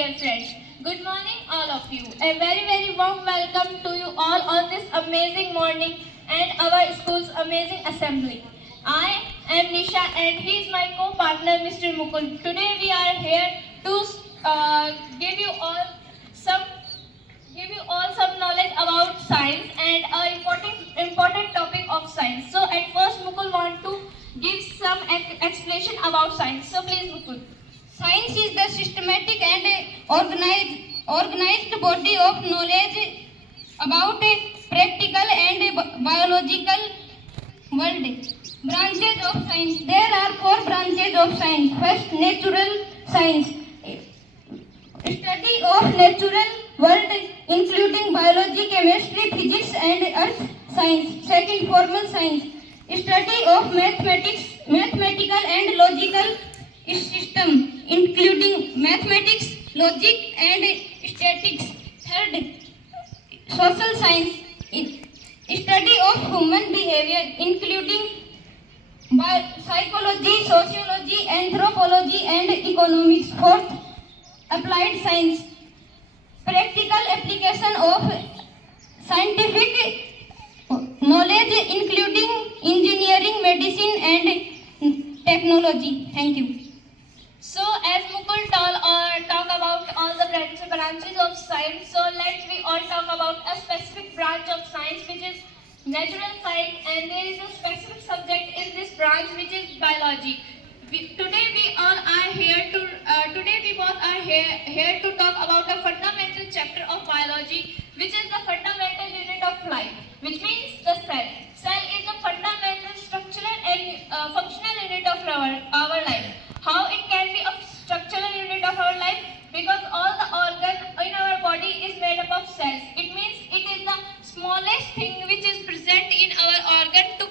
dear friends. Good morning, all of you. A very warm welcome to you all on this amazing morning and our school's amazing assembly. I am Nisha and he is my co-partner, Mr. Mukul. Today we are here to give you all some knowledge about science and a important topic of science. So at first Mukul want to give some explanation about science. So please Mukul. Science is the systematic and organized body of knowledge about practical and biological world. Branches of science. There are 4 branches of science. First, natural science. Study of natural world including biology, chemistry, physics and earth science. Second, formal science. Study of mathematical and logical system including mathematics, logic and statistics. Third, social science. Study of human behavior including psychology, sociology, anthropology and economics. Fourth, applied science. Practical application of scientific knowledge including engineering, medicine and technology. Thank you. So as Mukul talk about all the branches of science, so let's we all talk about a specific branch of science which is natural science, and there is a specific subject in this branch which is biology. Today we both are here to talk about a fundamental chapter of biology, which is the fundamental unit of life, which means the cell. Cell is the fundamental structural and functional unit of our life. How it can be a structural unit of our life? Because all the organ in our body is made up of cells. It means it is the smallest thing which is present in our organ to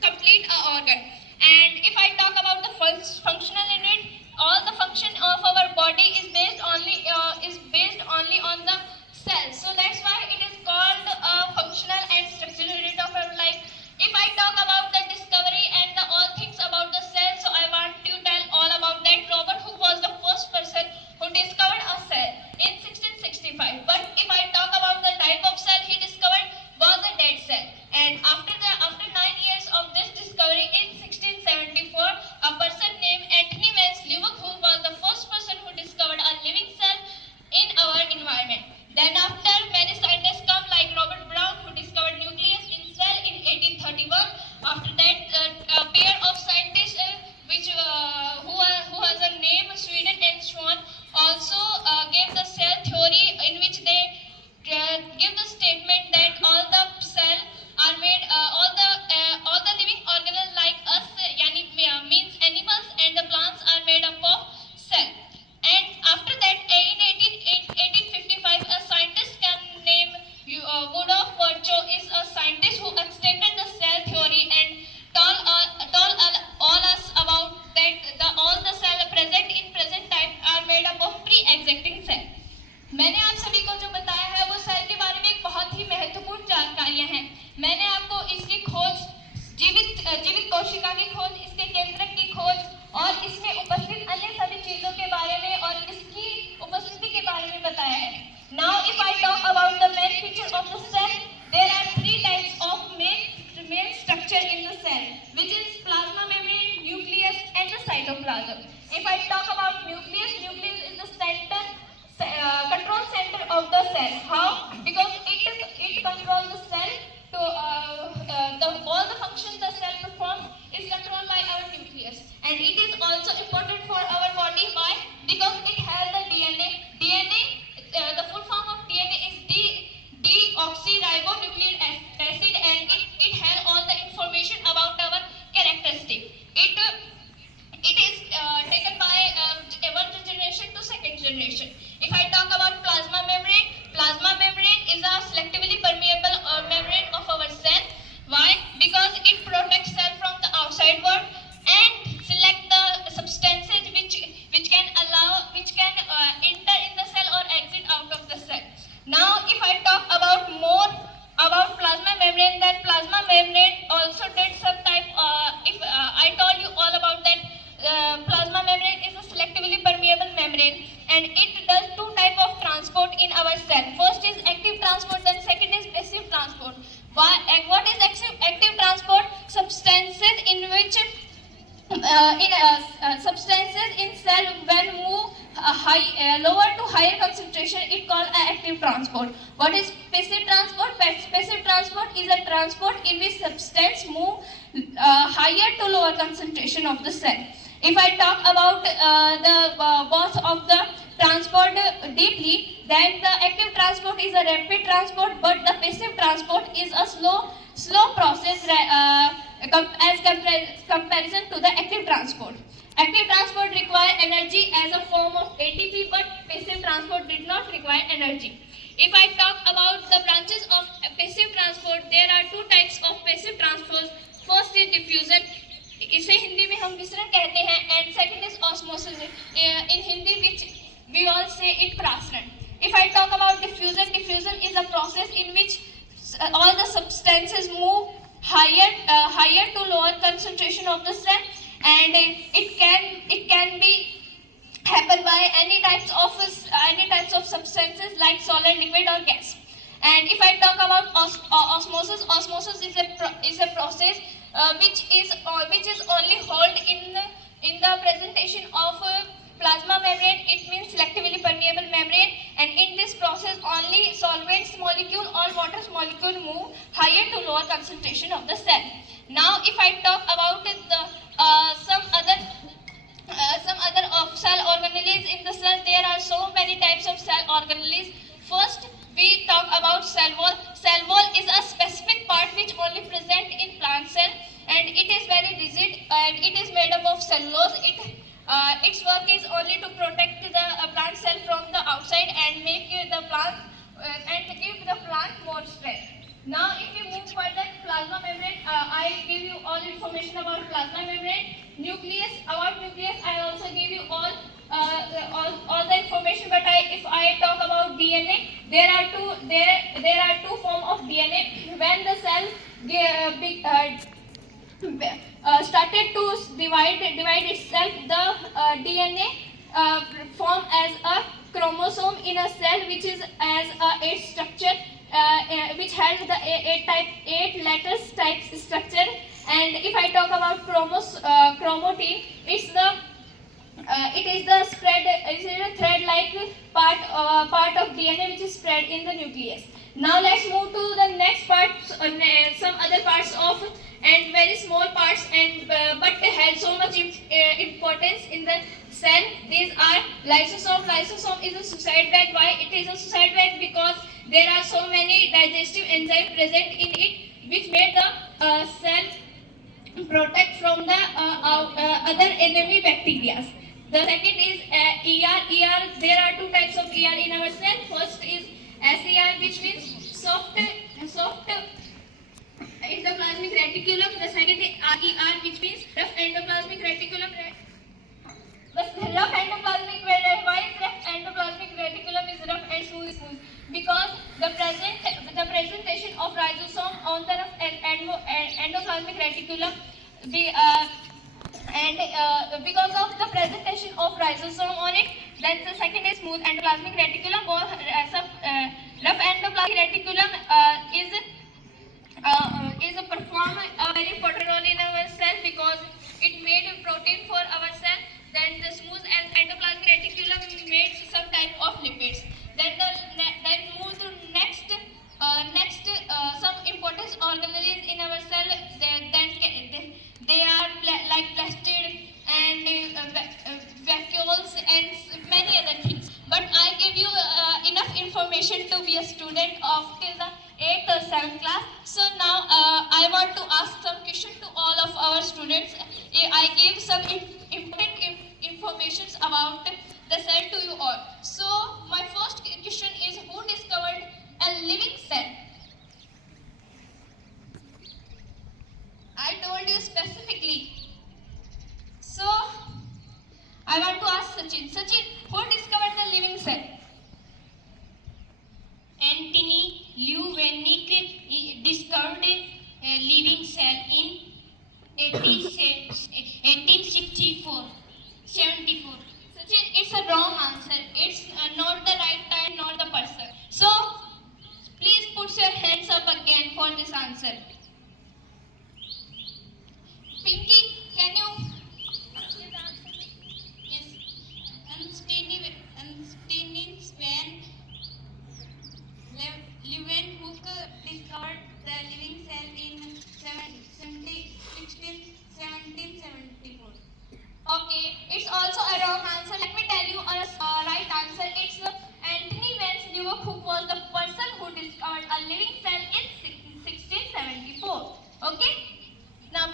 complete our organ. And if I talk about the functional unit, all the function of our body is based only on the cells. So that's why it is called a functional and structural unit of our life. If I talk about the discovery and all things about the cell, so I want to tell all about that. Robert Hooke was the first person who discovered a cell in 1665. But if I talk about the type of cell he discovered was a dead cell. And after 9 years of this discovery in 1674, a person named Anthony Van Leeuwenhoek was the first person who discovered a living cell in our environment. Then after, many scientists come like Robert Brown, who discovered nucleus in cell in 1831. After that, a pair of scientists who has a name Sweden and Schwann also gave the cell theory, in which they give the statement that all the cell are made, all the living organisms like us, means animals and the plants are made up of cell. And after that, in 1855, a scientist named Rudolf Virchow is a scientist who extended the cell theory and told all us about that all the cell present in present time are made up of pre-existing cell. मैंने आप सभी को जो बताया है वो cell के बारे में एक बहुत ही महत्वपूर्ण जानकारियां हैं. मैंने आपको इसकी खोज, जीवित कोशिका की खोज, इसके केंद्रक की खोज और इसमें उपस्थित अन्य सभी चीजों के बारे में और इसकी उपस्थिति के बारे में बताया है. Now if I talk about the main feature of the cell, there are 3 types of main structure in the cell, which is plasma membrane, nucleus and the cytoplasm. If I talk about nucleus is the control center of the cell. How? Because it controls the cell to all the functions the cell performs is controlled by our nucleus, and it is also important for our body. Why? Because it has the DNA. The full form of DNA is deoxyribonucleic acid, and it has all the information about our characteristic. It is taken by one generation to second generation. If I talk about plasma membrane substances in cell when move lower to higher concentration, it called active transport. What is passive transport? Passive transport is a transport in which substance move higher to lower concentration of the cell. If I talk about the both of the transport deeply, then the active transport is a rapid transport, but the passive transport is a slow process comparison to the active transport. Active transport require energy as a form of ATP, but passive transport did not require energy. If I talk about the branches of passive transport, there are two types of passive transport. First is diffusion, इसे हिंदी में हम विसरण कहते हैं, and second is osmosis, in Hindi which we all say it prasaran. If I talk about diffusion, diffusion is a process in which all the substances move higher to lower concentration of the cell, and it can be happen by any types of substances like solid, liquid, or gas. And if I talk about osmosis, osmosis is a process which is only held in the presentation of plasma membrane. It means selectively permeable membrane, and in this process only solvents molecule or water molecule move higher to lower concentration of the cell. Now if I talk about some other of cell organelles in the cell, there are so many types of cell organelles. First we talk about cell wall. Cell wall is a specific part which only present in plant cell, and it is very rigid and it is made up of cellulose. Its work is only to protect the plant cell from the outside and make the plant and give the plant more strength. Now if we move further, plasma membrane, I give you all information about plasma membrane. Nucleus, about nucleus I also give you all the information, but if I talk about DNA, there are two forms of DNA. When the cell started to divide itself, the DNA form as a chromosome in a cell, which is as a 8 structure, which has the 8 letters type structure. And if I talk about chromatin, it is a thread-like part of DNA which is spread in the nucleus. Now let's move to the next part, some other parts of and very small parts, and but they had so much importance in the cell. These are lysosome. Lysosome is a suicide bag. Why it is a suicide bag? Because there are so many digestive enzymes present in it, which made the cell protect from the other enemy bacteria. The second is ER. There are two types of ER in our cell. First is SER, which means soft endoplasmic reticulum. The second is RER, which means rough endoplasmic reticulum. Rough endoplasmic reticulum. Why is rough endoplasmic reticulum is rough and smooth? Because the presentation of rhizosome on the rough endoplasmic reticulum, because of the presentation of rhizosome on it, then the second is smooth endoplasmic reticulum. Rough endoplasmic reticulum is perform a very important role in our cell because it made a protein for our cell. Then the smooth endoplasmic reticulum makes some type of lipids. Then move to next some important organelles in our cell. They are like plastid and vacuoles and many other things. But I give you enough information to be a student of till the 8th or 7th class. So now I want to ask some question to all of our students. I gave some important information about the cell to you all. So my first question is, who discovered a living cell? I told you specifically. So I want to ask Sachin. Sachin, who discovered the living cell? Antony Leuwenhoek discovered a living cell in 1874. Sachin, it's a wrong answer. It's not the right time, not the person. So please put your hands up again for this answer. Pinky, can you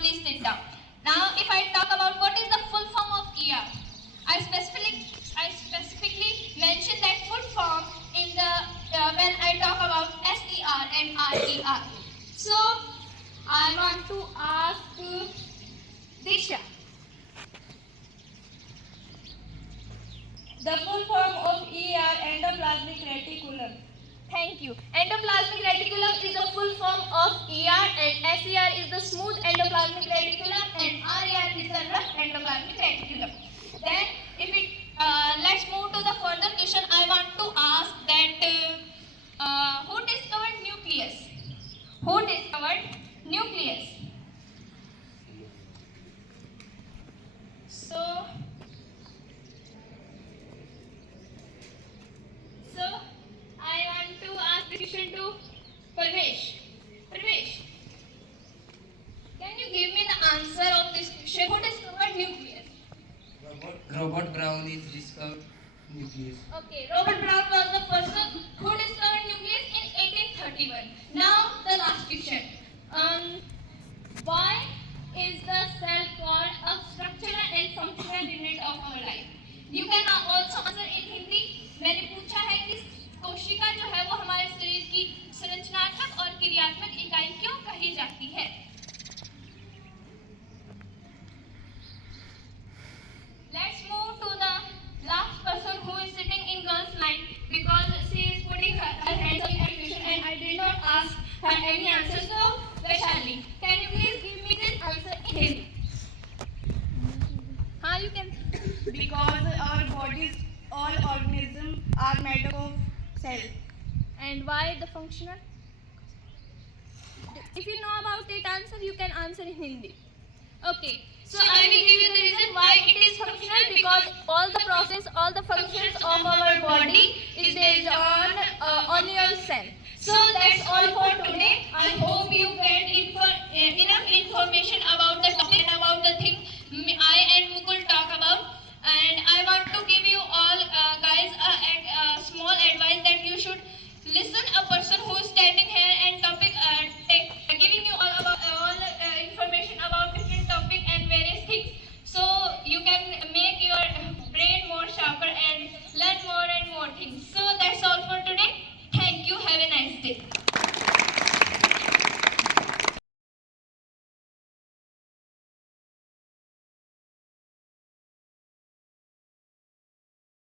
please sit down. Now, if I talk about what is the full form of ER, I specifically mention that full form in the when I talk about SER and RER. So, I want to ask Disha. The full form of ER, endoplasmic reticulum. Thank you. Endoplasmic reticulum is the full form of ER, and SER is the smooth endoplasmic reticulum, and RER is the rough endoplasmic reticulum. Then, if it let's move to the further question. I want to ask that who discovered nucleus? Who discovered nucleus? So I want to ask the question to Parvesh. Parvesh, can you give me the answer of this question? Who discovered nucleus? Robert Brown is discovered nucleus. Okay, Robert Brown was the person who discovered nucleus in 1831. Now the last question. Why is the cell called a structural and functional unit of our life? You can also answer in Hindi. मैंने पूछा है कि कोशिका जो है वो हमारे शरीर की संरचनात्मक और क्रियात्मक इकाई क्यों कही जाती है? Let's move to the last person who is sitting in girls' line because she is putting her hands on the question and I did not ask her any answer. So, Vaishali, can you please give me this answer in Hindi? हाँ, you can. Because our bodies, all organisms are made up of cells. And why the functional? If you know about it answer, you can answer in Hindi. Okay. So I will give you the reason why it is functional, because all the process, all the functions of our body is based on your cell. So that's all for today. I hope you get enough information about the